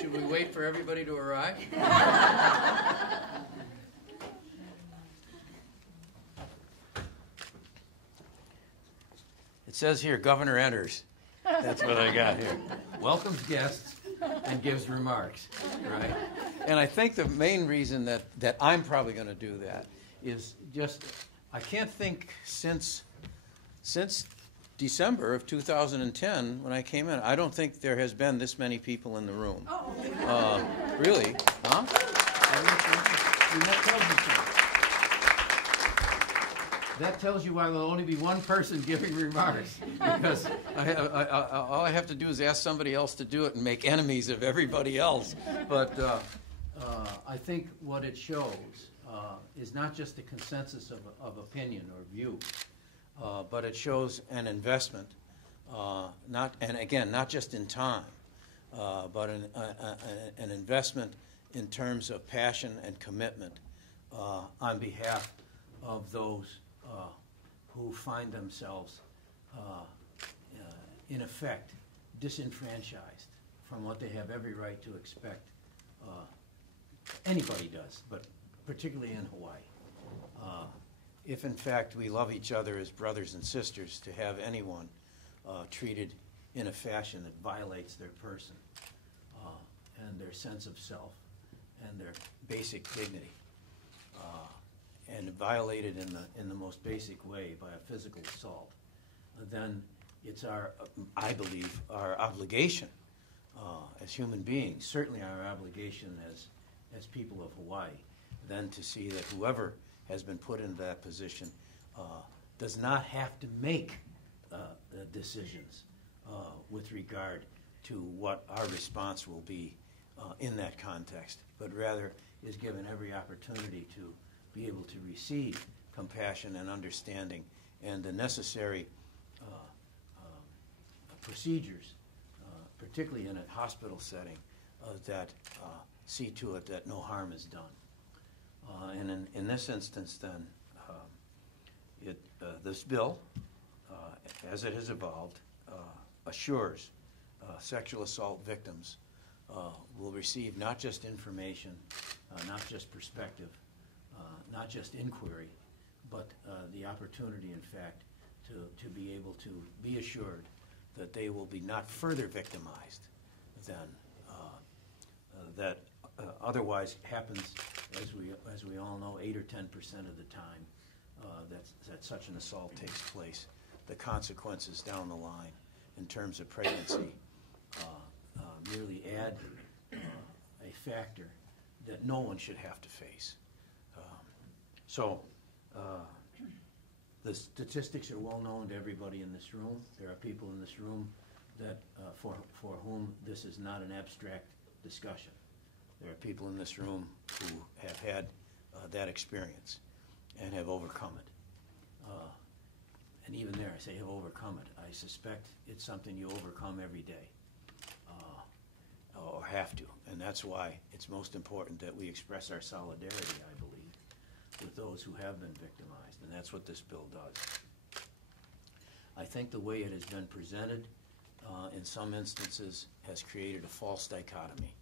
Should we wait for everybody to arrive? It says here, Governor enters. That's what I got here. Welcomes guests and gives remarks, right? And I think the main reason that I'm probably going to do that is just, I can't think since December of 2010 when I came in, I don't think there has been this many people in the room. Really? Huh? That tells you why there'll only be one person giving remarks, because all I have to do is ask somebody else to do it and make enemies of everybody else. But I think what it shows is not just a consensus of opinion or view, but it shows an investment, not just in time, but an investment in terms of passion and commitment on behalf of those who find themselves, in effect, disenfranchised from what they have every right to expect. Anybody does, but particularly in Hawaii. If, in fact, we love each other as brothers and sisters, to have anyone treated in a fashion that violates their person and their sense of self and their basic dignity, and violated in the most basic way by a physical assault, then it's I believe, our obligation as human beings, certainly our obligation as people of Hawaii, then to see that whoever has been put into that position does not have to make decisions with regard to what our response will be in that context, but rather is given every opportunity to be able to receive compassion and understanding and the necessary procedures, particularly in a hospital setting, that see to it that no harm is done. And in this instance, then, this bill, as it has evolved, assures sexual assault victims will receive not just information, not just perspective, not just inquiry, but the opportunity, in fact, to be able to be assured that they will be not further victimized than that otherwise happens, as we all know, 8 or 10% of the time that such an assault takes place. The consequences down the line in terms of pregnancy merely add a factor that no one should have to face. So the statistics are well known to everybody in this room. There are people in this room that for whom this is not an abstract discussion. There are people in this room who have had that experience and have overcome it. And even there, I say have overcome it. I suspect it's something you overcome every day, or have to. And that's why it's most important that we express our solidarity, I believe, with those who have been victimized. And that's what this bill does. I think the way it has been presented in some instances has created a false dichotomy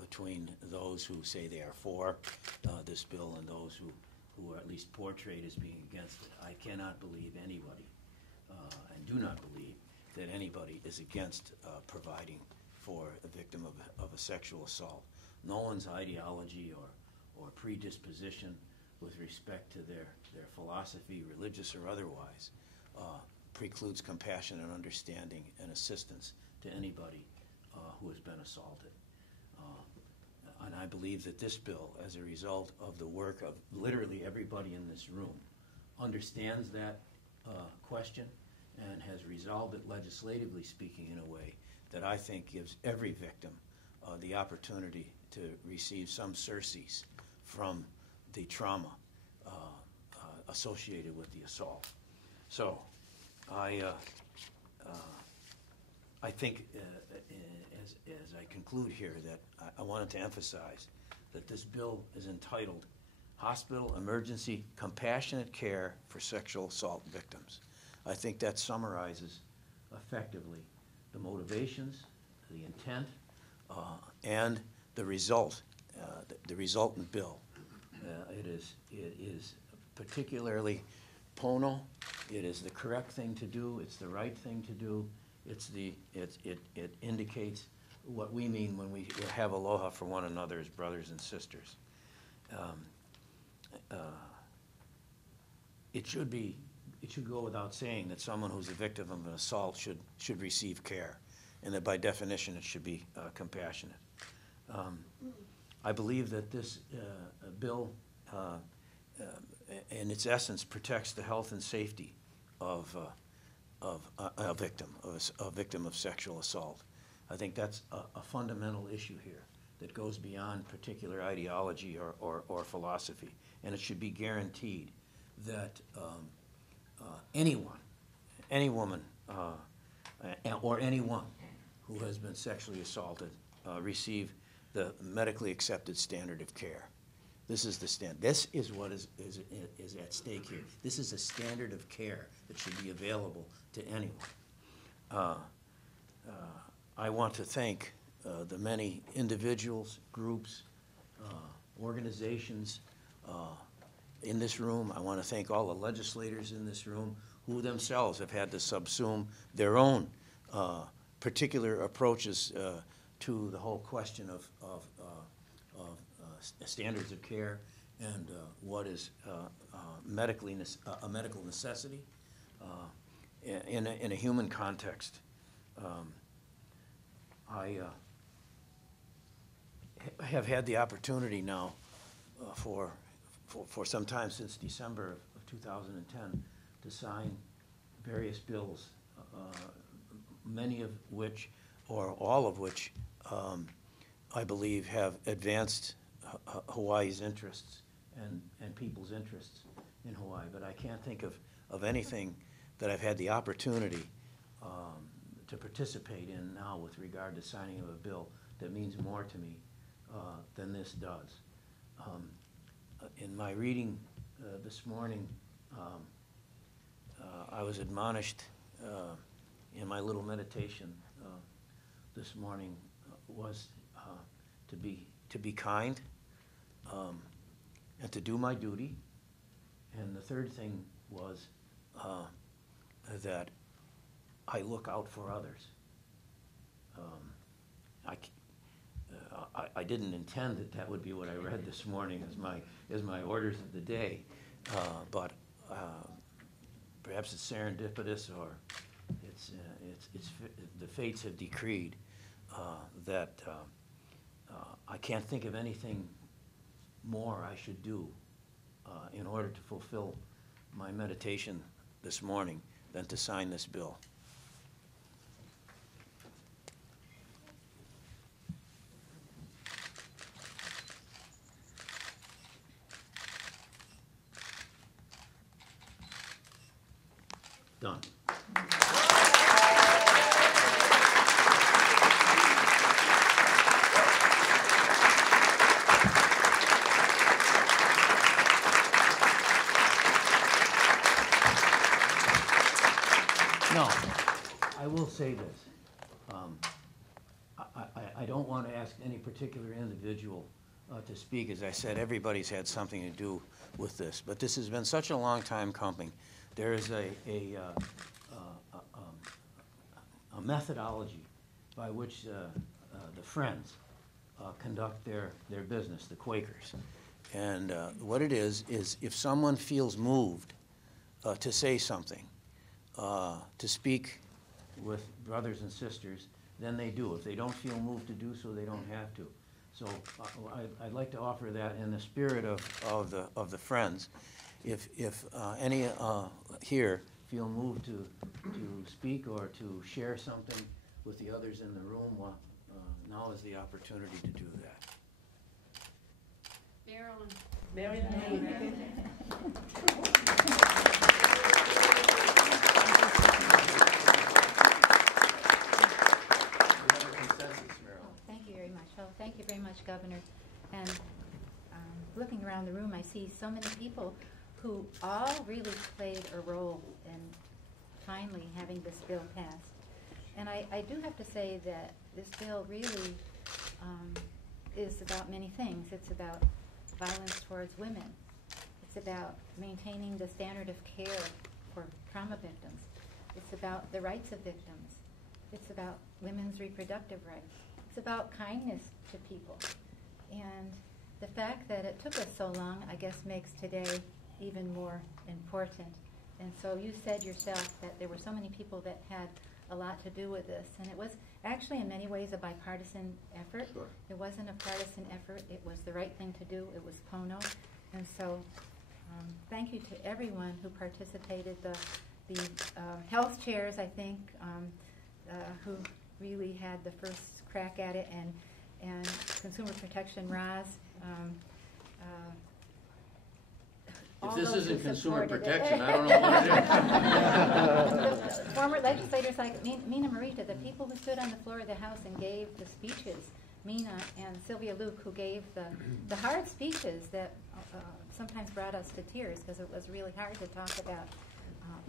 between those who say they are for this bill and those who are at least portrayed as being against it. I cannot believe anybody, and do not believe that anybody is against providing for a victim of a sexual assault. No one's ideology or predisposition with respect to their philosophy, religious or otherwise, precludes compassion and understanding and assistance to anybody who has been assaulted. And I believe that this bill, as a result of the work of literally everybody in this room, understands that question and has resolved it legislatively speaking in a way that I think gives every victim the opportunity to receive some surcease from the trauma associated with the assault. So I think as I conclude here that I wanted to emphasize that this bill is entitled Hospital Emergency Compassionate Care for Sexual Assault Victims. I think that summarizes effectively the motivations the intent and the result, the resultant bill. It is particularly Pono. It is the correct thing to do. It's the right thing to do. It indicates what we mean when we have aloha for one another as brothers and sisters. It should go without saying that someone who's a victim of an assault should receive care, and that by definition it should be compassionate. I believe that this bill, in its essence, protects the health and safety of a victim of sexual assault. I think that's a fundamental issue here that goes beyond particular ideology or philosophy, and it should be guaranteed that anyone, any woman, or anyone who has been sexually assaulted receive the medically accepted standard of care. This is the standard. This is what is at stake here. This is a standard of care that should be available to anyone. I want to thank the many individuals, groups, organizations in this room. I want to thank all the legislators in this room who themselves have had to subsume their own particular approaches to the whole question of standards of care and what is a medical necessity in a human context. I have had the opportunity now for some time, since December of 2010, to sign various bills, many of which, or all of which, I believe have advanced Hawaii's interests and people's interests in Hawaii. But I can't think of anything that I've had the opportunity to participate in now with regard to signing of a bill that means more to me than this does. In my reading this morning, I was admonished in my little meditation this morning was to be kind and to do my duty. And the third thing was that I look out for others. I didn't intend that would be what I read this morning as my orders of the day, but perhaps it's serendipitous, or it's the fates have decreed that I can't think of anything more I should do in order to fulfill my meditation this morning than to sign this bill. Done. No, I will say this. I don't want to ask any particular individual to speak. As I said, everybody's had something to do with this, but this has been such a long time coming. There is a methodology by which the Friends conduct their business, the Quakers. And what it is if someone feels moved to say something, to speak with brothers and sisters, then they do. If they don't feel moved to do so, they don't have to. So I'd like to offer that in the spirit of the Friends. If any here feel moved to speak or to share something with the others in the room, now is the opportunity to do that. Marilyn. Thank you very much. Well, thank you very much, Governor. And looking around the room, I see so many people who all really played a role in finally having this bill passed. And I do have to say that this bill really is about many things. It's about violence towards women. It's about maintaining the standard of care for trauma victims. It's about the rights of victims. It's about women's reproductive rights. It's about kindness to people. And the fact that it took us so long, I guess, makes today even more important. And so you said yourself that there were so many people that had a lot to do with this. And it was actually in many ways a bipartisan effort. Sure. It wasn't a partisan effort. It was the right thing to do. It was Pono. And so thank you to everyone who participated. The health chairs, I think, who really had the first crack at it, and Consumer Protection Roz. If this isn't consumer protection, I don't know what it is. The former legislators like Mina Marita, the people who stood on the floor of the House and gave the speeches, Mina and Sylvia Luke, who gave the hard speeches that sometimes brought us to tears because it was really hard to talk about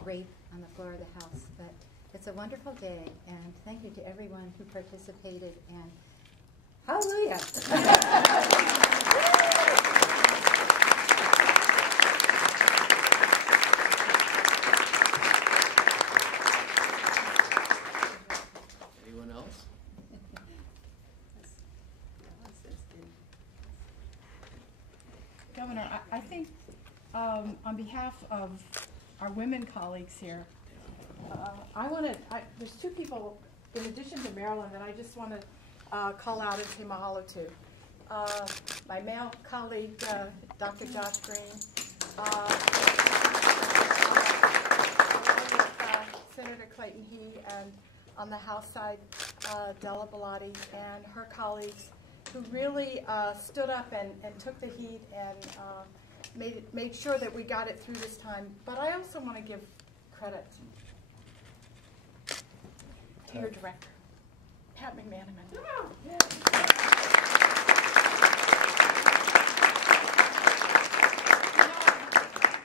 rape on the floor of the House. But it's a wonderful day, and thank you to everyone who participated, and hallelujah! Anyone else? Governor, I think on behalf of our women colleagues here, there's two people in addition to Marilyn that I just want to call out and say mahalo to. My male colleague, Dr. Josh Green, Senator Clayton He, and on the House side, Della Bellotti and her colleagues, who really stood up and took the heat and made sure that we got it through this time. But I also want to give credit to your director, Pat McManaman. I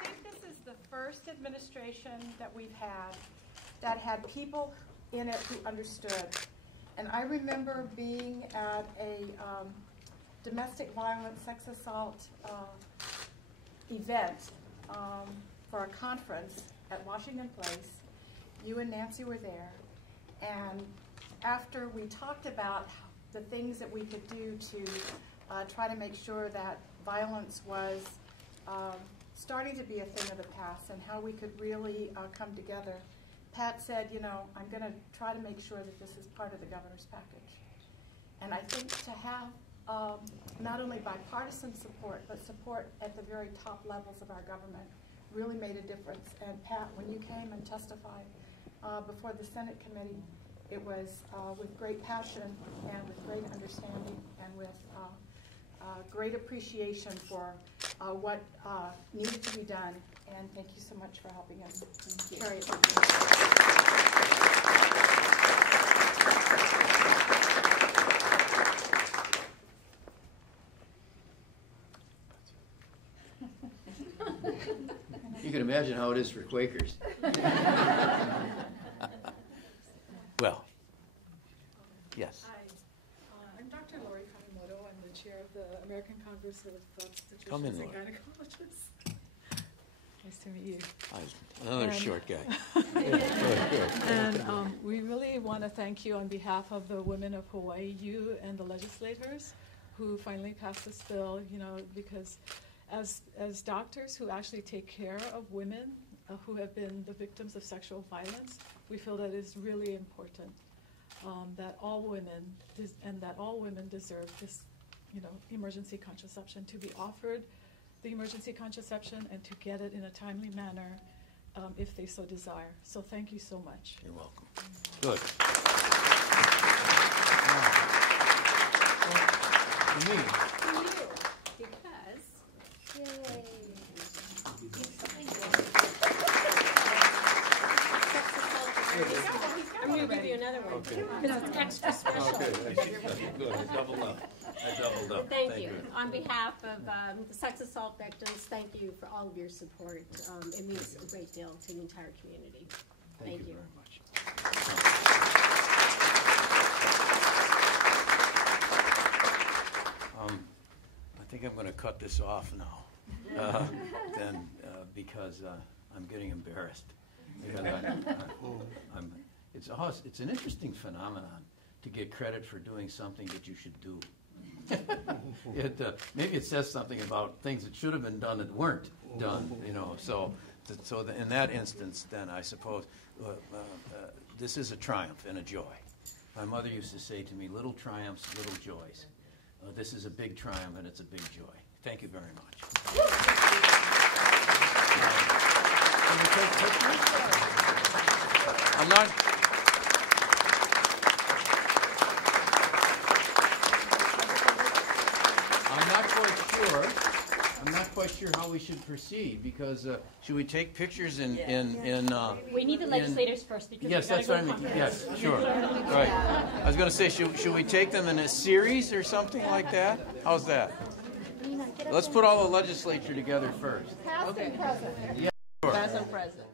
think this is the first administration that we've had that had people in it who understood. And I remember being at a domestic violence, sex assault event for a conference at Washington Place. You and Nancy were there. And after we talked about the things that we could do to try to make sure that violence was starting to be a thing of the past and how we could really come together, Pat said, you know, I'm going to try to make sure that this is part of the governor's package. And I think to have not only bipartisan support, but support at the very top levels of our government really made a difference. And Pat, when you came and testified before the Senate committee, it was with great passion and with great understanding and with great appreciation for what needed to be done. And thank you so much for helping us carry it. You can imagine how it is for Quakers. Well, yes. Hi, I'm Dr. Lori Kanemoto. I'm the chair of the American Congress of Come in, Obstetricians and Lori. Gynecologists. Nice to meet you. Another short guy. And we really want to thank you on behalf of the women of Hawaii, you and the legislators who finally passed this bill, you know, because as doctors who actually take care of women who have been the victims of sexual violence, we feel that it's really important that all women deserve this, you know, emergency contraception, to be offered the emergency contraception and to get it in a timely manner if they so desire. So thank you so much. You're welcome. Good. For me, I'm going to give you another one. Okay. Because it's extra special. Oh, good. Good. I doubled up. Thank you. On behalf of the sex assault victims, thank you for all of your support. It means a great deal to the entire community. Thank you you. very much. think I'm going to cut this off now, because I'm getting embarrassed. Because it's an interesting phenomenon to get credit for doing something that you should do. Maybe it says something about things that should have been done that weren't done. So in that instance, then I suppose this is a triumph and a joy. My mother used to say to me, "Little triumphs, little joys." This is a big triumph and it's a big joy. Thank you very much. Can we take pictures? I'm not quite sure how we should proceed, because should we take pictures in We need the legislators first, because yes, we that's gotta what I go mean. Yes, sure. Right. I was going to say, should we take them in a series or something like that? How's that? Let's put all the legislature together first. Past and present. Yeah, sure. Past and present.